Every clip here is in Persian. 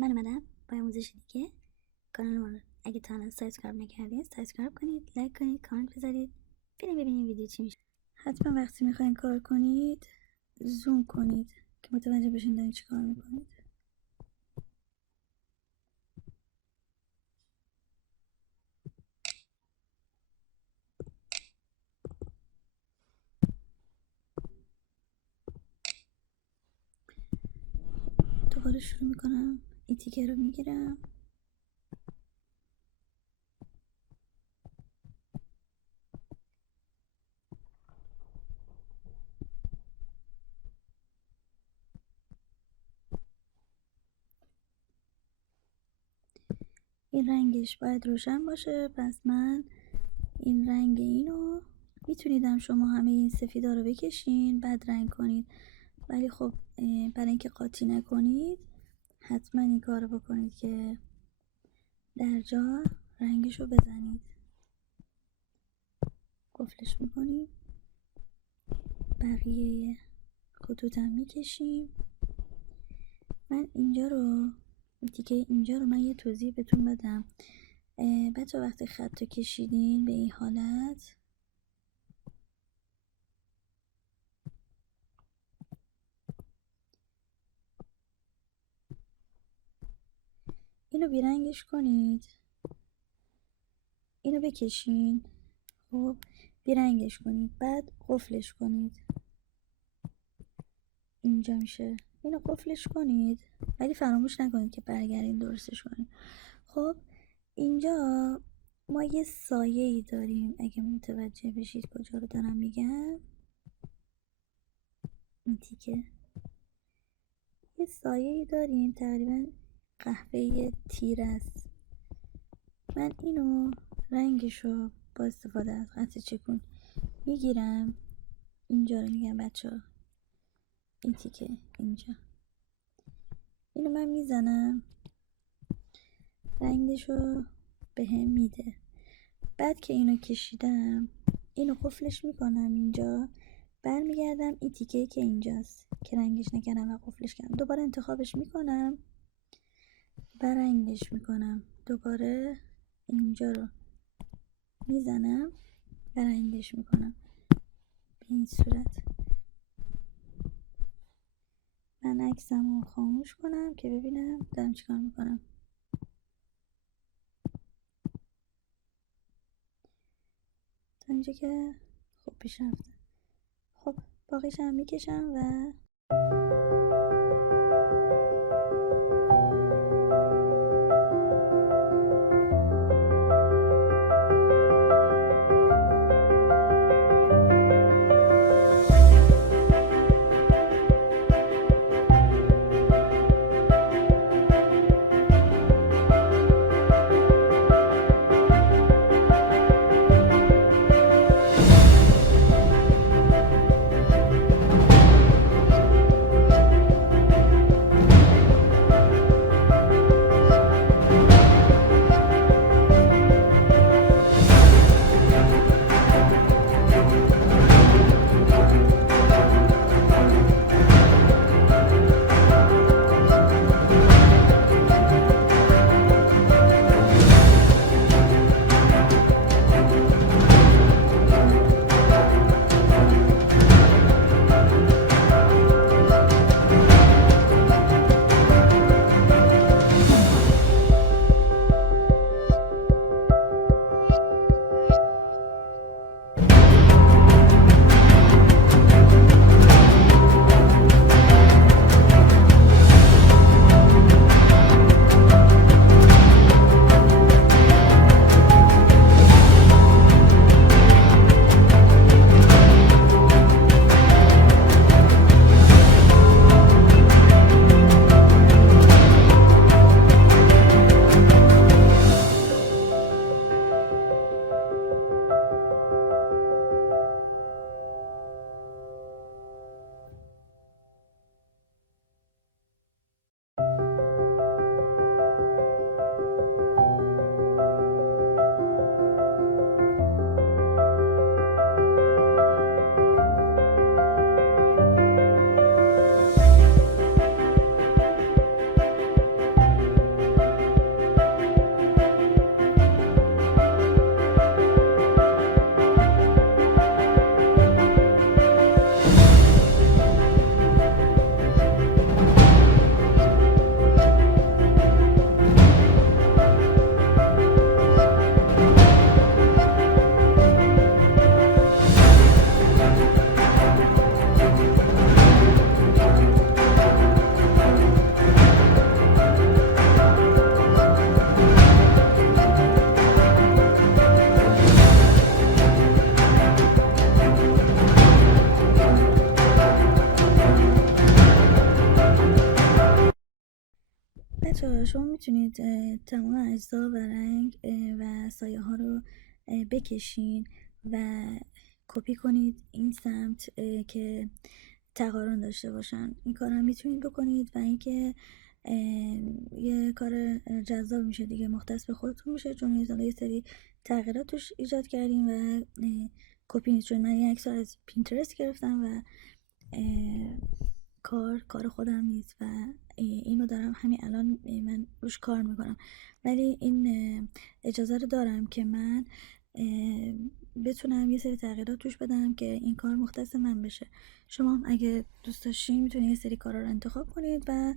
من اومدم با آموزش دیگه. کانال ما رو اگه تا الان سابسکرایب نکردین سابسکرایب کنید، لایک کنید، کامنت بذارید، بریم ببینیم ویدیو چی میشه. حتما وقتی میخواین کار کنید زوم کنید که متوجه بشین دارین چی کار میکنید. دوباره شروع میکنم. این تیکه رو میگیرم، این رنگش باید روشن باشه، پس من این رنگ اینو میتونیدم شما همه این سفیدا رو بکشین بعد رنگ کنید، ولی خب برای اینکه قاطی نکنید حتما این کار رو بکنید که در جا رنگش رو بزنید. قفلش میکنیم، بقیه خطوط هم میکشیم. من اینجا رو دیگه اینجا رو من یه توضیح بهتون بدم. بچه وقتی خط رو کشیدین به این حالت اینو بیرنگش کنید، اینو بکشین، خب بیرنگش کنید، بعد قفلش کنید. اینجا میشه، اینو قفلش کنید ولی فراموش نکنید که برگردین درستش کنید. خب اینجا ما یه سایه ای داریم، اگه متوجه بشید کجا رو دارم میگم. این تیکه یه سایه ای داریم تقریبا قهوه‌ای تیره است. من اینو رنگشو با استفاده از خط چکون میگیرم، اینجا رو میگم بچه ها، این تیکه اینجا، اینو من میزنم رنگشو به هم میده. بعد که اینو کشیدم اینو قفلش میکنم، اینجا برمیگردم این تیکه که اینجاست که رنگش نکردم و قفلش کردم دوباره انتخابش میکنم و رنگش میکنم، دوباره اینجا رو میزنم و رنگش میکنم به این صورت. من عکسم رو خاموش کنم که ببینم دارم چیکار میکنم. تا اینجا که خوب پیش رفته. خب باقیش هم میکشم و بچه‌ها شما میتونید تمام اجزا و رنگ و سایه ها رو بکشین و کپی کنید این سمت که تقارن داشته باشن. این کار هم میتونید بکنید و اینکه یه کار جذاب میشه دیگه، مختص به خودتون میشه، چون یه سری تغییرات توش ایجاد کردیم و کپی نیست. چون من یه عکس از پینترست گرفتم و کار خودم نیست و اینو دارم همین الان من روش کار میکنم، ولی این اجازه رو دارم که من بتونم یه سری تغییرات توش بدم که این کار مختص من بشه. شما هم اگه دوست داشتین میتونید یه سری کارا رو انتخاب کنید و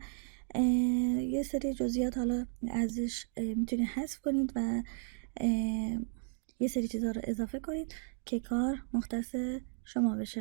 یه سری جزئیات حالا ازش میتونید حذف کنید و یه سری چیزا رو اضافه کنید که کار مختص شما بشه.